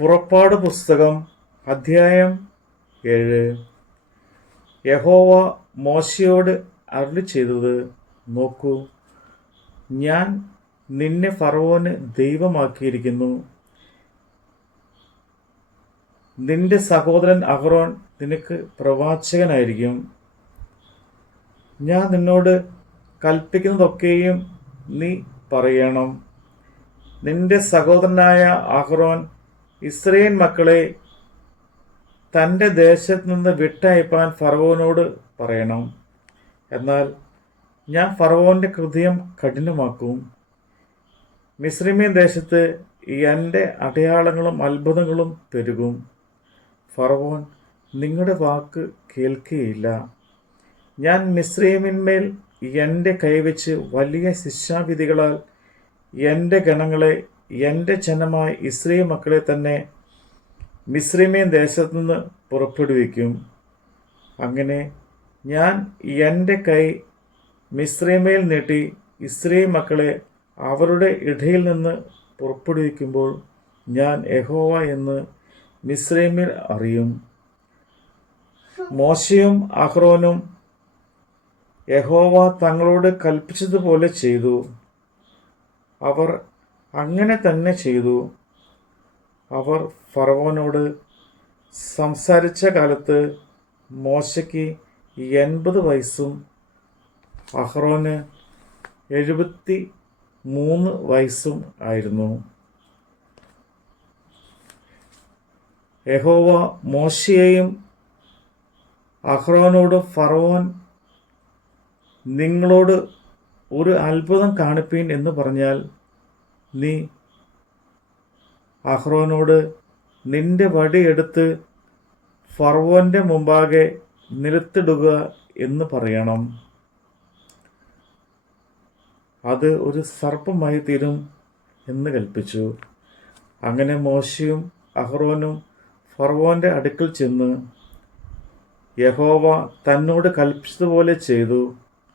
പുറപ്പാട് പുസ്തകം അധ്യായം 7. യഹോവ മോശയോട് അരുളിച്ചെയ്തത്: നോക്കൂ, ഞാൻ നിന്നെ ഫറവോന് ദൈവമാക്കിയിരിക്കുന്നു. നിന്റെ സഹോദരൻ അഹ്റോൻ നിനക്ക് പ്രവാചകനായിരിക്കും. ഞാൻ നിന്നോട് കൽപ്പിക്കുന്നതൊക്കെയും നീ പറയണം. നിന്റെ സഹോദരനായ അഹ്റോൻ ഇസ്രായേൽ മക്കളെ തൻ്റെ ദേശത്ത് നിന്ന് വിട്ടയപ്പാൻ ഫറവോനോട് പറയണം. എന്നാൽ ഞാൻ ഫറവോൻ്റെ ഹൃദയം കഠിനമാക്കും. മിസ്രയീം ദേശത്ത് എൻ്റെ അടയാളങ്ങളും അത്ഭുതങ്ങളും പെരുകും. ഫറവോൻ നിങ്ങളുടെ വാക്ക് കേൾക്കുകയില്ല. ഞാൻ മിസ്രയീമിന്മേൽ എൻ്റെ കൈവച്ച് വലിയ ശിക്ഷാവിധികളാൽ എൻ്റെ ഗണങ്ങളെ, എൻ്റെ ജനമായ ഇസ്രായേൽ മക്കളെ തന്നെ മിസ്രയീം ദേശത്തു നിന്ന് പുറപ്പെടുവിക്കും. അങ്ങനെ ഞാൻ എൻ്റെ കൈ മിസ്രയീമിൽ നീട്ടി ഇസ്രായേൽ മക്കളെ അവരുടെ ഇടയിൽ നിന്ന് പുറപ്പെടുവിക്കുമ്പോൾ ഞാൻ യഹോവ എന്ന് മിസ്രയീമിൽ അറിയും. മോശയും അഹ്റോനും യഹോവ തങ്ങളോട് കൽപ്പിച്ചതുപോലെ ചെയ്തു. അവർ അങ്ങനെ തന്നെ ചെയ്തു. അവർ ഫറവോനോട് സംസാരിച്ച കാലത്ത് മോശയ്ക്ക് 80 വയസ്സും അഹ്റോന് 73 വയസ്സും ആയിരുന്നു. യഹോവ മോശയെയും അഹ്റോനോട്, ഫറവോൻ നിങ്ങളോട് ഒരു അത്ഭുതം കാണിപ്പീൻ എന്ന് പറഞ്ഞാൽ നീ അഹ്റോനോട് നിന്റെ വടി എടുത്ത് ഫറവോൻ്റെ മുമ്പാകെ നിലത്തിടുക എന്ന് പറയണം. അത് ഒരു സർപ്പമായി തീരും എന്ന് കൽപ്പിച്ചു. അങ്ങനെ മോശയും അഹ്റോനും ഫറവോൻ്റെ അടുക്കൽ ചെന്ന് യഹോവ തന്നോട് കൽപ്പിച്ചതുപോലെ ചെയ്തു.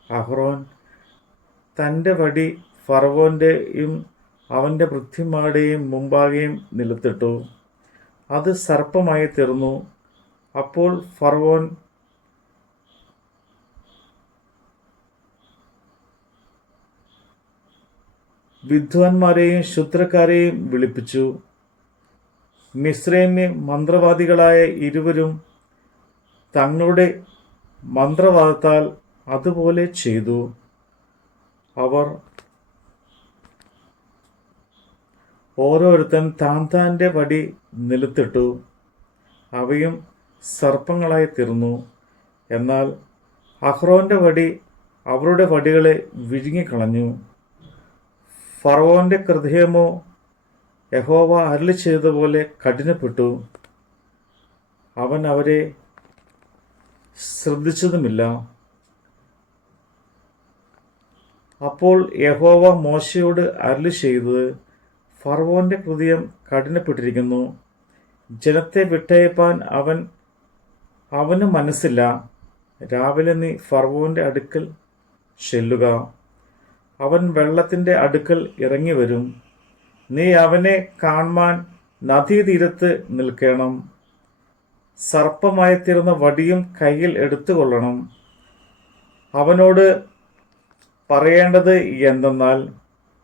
അഹ്റോൻ തൻ്റെ വടി ഫറവോൻ്റെയും അവൻ്റെ ഭൃത്യന്മാരുടെയും മുമ്പാകെയും നിലത്തിട്ടു. അത് സർപ്പമായി തീർന്നു. അപ്പോൾ ഫറവോൻ വിദ്വാൻമാരെയും ശുദ്രക്കാരെയും വിളിപ്പിച്ചു. മിസ്രയീമ്യ മന്ത്രവാദികളായ ഇരുവരും തങ്ങളുടെ മന്ത്രവാദത്താൽ അതുപോലെ ചെയ്തു. അവർ ഓരോരുത്തൻ താൻ്റെ വടി നിലത്തിട്ടു. അവയും സർപ്പങ്ങളായി തീർന്നു. എന്നാൽ അഹ്റോൻ്റെ വടി അവരുടെ വടികളെ വിഴുങ്ങിക്കളഞ്ഞു. ഫറവോൻ്റെ ഹൃദയമോ യഹോവ അരുളി ചെയ്തതുപോലെ കഠിനപ്പെട്ടു. അവൻ അവരെ ശ്രദ്ധിച്ചതുമില്ല. അപ്പോൾ യഹോവ മോശയോട് അരുളി ചെയ്തത്: ഫറവോൻ്റെ ഹൃദയം കഠിനപ്പെട്ടിരിക്കുന്നു. ജനത്തെ വിട്ടയപ്പാൻ അവന് മനസ്സില്ല. രാവിലെ നീ ഫറവോൻ്റെ അടുക്കൽ ചെല്ലുക. അവൻ വെള്ളത്തിൻ്റെ അടുക്കൽ ഇറങ്ങി വരും. നീ അവനെ കാണുവാൻ നദീതീരത്ത് നിൽക്കണം. സർപ്പമായി തീർന്ന വടിയും കയ്യിൽ എടുത്തുകൊള്ളണം. അവനോട് പറയേണ്ടത് എന്തെന്നാൽ: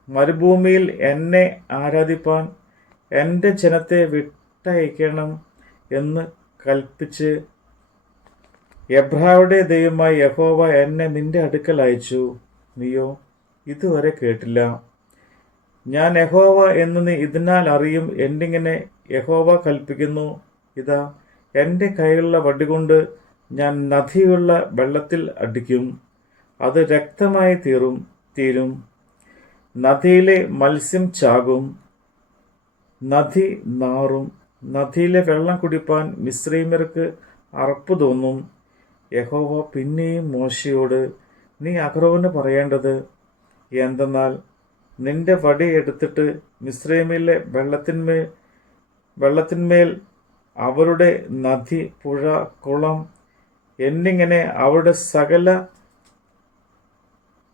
മരുഭൂമിയിൽ എന്നെ ആരാധിപ്പാൻ എൻ്റെ ജനത്തെ വിട്ടയക്കണം എന്ന് കൽപ്പിച്ച് എബ്രായരുടെ ദൈവമായ യഹോവ എന്നെ നിന്റെ അടുക്കൽ അയച്ചു. നീയോ ഇതുവരെ കേട്ടില്ല. ഞാൻ യഹോവ എന്ന് നീ ഇതിനാൽ അറിയും. എന്നിങ്ങനെ യഹോവ കൽപ്പിക്കുന്നു: ഇതാ, എൻ്റെ കയ്യിലുള്ള വടികൊണ്ട് ഞാൻ നദിയുള്ള വെള്ളത്തിൽ അടിക്കും. അത് രക്തമായി തീരും. നദിയിലെ മത്സ്യം ചാകും. നദി നാറും. നദിയിലെ വെള്ളം കുടിപ്പാൻ മിസ്രയീമ്യർക്ക് അറപ്പ് തോന്നും. യഹോവ പിന്നെയും മോശയോട്: നീ അഹ്റോന് പറയേണ്ടത് എന്തെന്നാൽ: നിന്റെ വടി എടുത്തിട്ട് മിസ്രയീമിലെ വെള്ളത്തിന്മേൽ അവരുടെ നദി, പുഴ, കുളം എന്നിങ്ങനെ അവരുടെ സകല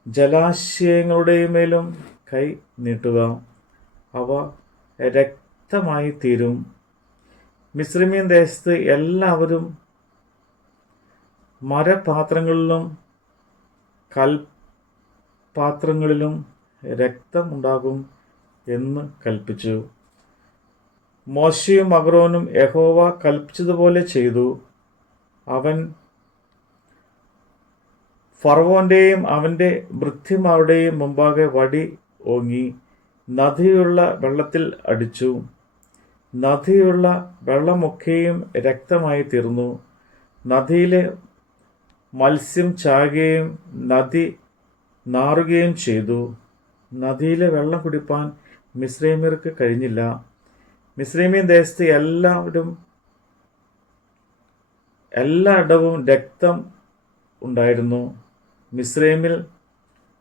ജലാശയങ്ങളുടെയും മേലും കൈ നീട്ടുക. അവ രക്തമായി തീരും. മിസ്രൈമ്യൻ ദേശത്ത് എല്ലാവരും മരപാത്രങ്ങളിലും കൽപാത്രങ്ങളിലും രക്തമുണ്ടാകും എന്ന് കൽപ്പിച്ചു. മോശയും അഹരോനും യഹോവ കൽപ്പിച്ചതുപോലെ ചെയ്തു. അവൻ ഫറവോന്റെയും അവന്റെ ഭൃത്യന്മാരുടെയും മുമ്പാകെ വടി ഓങ്ങി നദിയുള്ള വെള്ളത്തിൽ അടിച്ചു. നദിയുള്ള വെള്ളമൊക്കെയും രക്തമായി തീർന്നു. നദിയിലെ മത്സ്യം ചാകുകയും നദി നാറുകയും ചെയ്തു. നദിയിലെ വെള്ളം കുടിപ്പാൻ മിസ്രൈമ്യർക്ക് കഴിഞ്ഞില്ല. മിസ്രൈമ്യൻ ദേശത്ത് എല്ലായിടവും രക്തം ഉണ്ടായിരുന്നു. മിസ്രൈമിൽ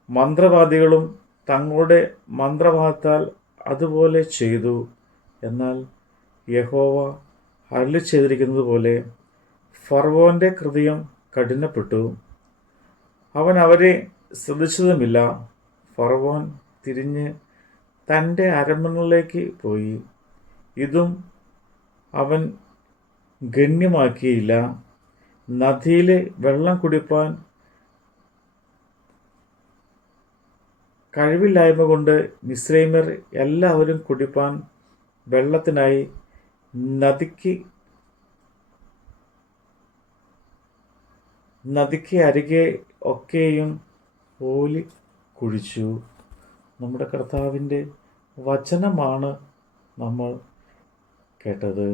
മന്ത്രവാദികളും തങ്ങളുടെ മന്ത്രവാദത്താൽ അതുപോലെ ചെയ്തു. എന്നാൽ യഹോവ അരുളി ചെയ്തിരിക്കുന്നത് പോലെ ഫറവോന്റെ ഹൃദയം കഠിനപ്പെട്ടു. അവൻ അവരെ ശ്രദ്ധിച്ചതുമില്ല. ഫറവോൻ തിരിഞ്ഞ് തൻ്റെ അരമനകളിലേക്ക് പോയി. ഇതും അവൻ ഗണ്യമാക്കിയില്ല. നദിയിലെ വെള്ളം കുടിപ്പാൻ കഴിവില്ലായ്മ കൊണ്ട് മിസ്രൈമ്യർ എല്ലാവരും കുടിപ്പാൻ വെള്ളത്തിനായി നദിക്ക് അരികെ ഒക്കെയും ഓലി കുഴിച്ചു. നമ്മുടെ കർത്താവിൻ്റെ വചനമാണ് നമ്മൾ കേട്ടത്.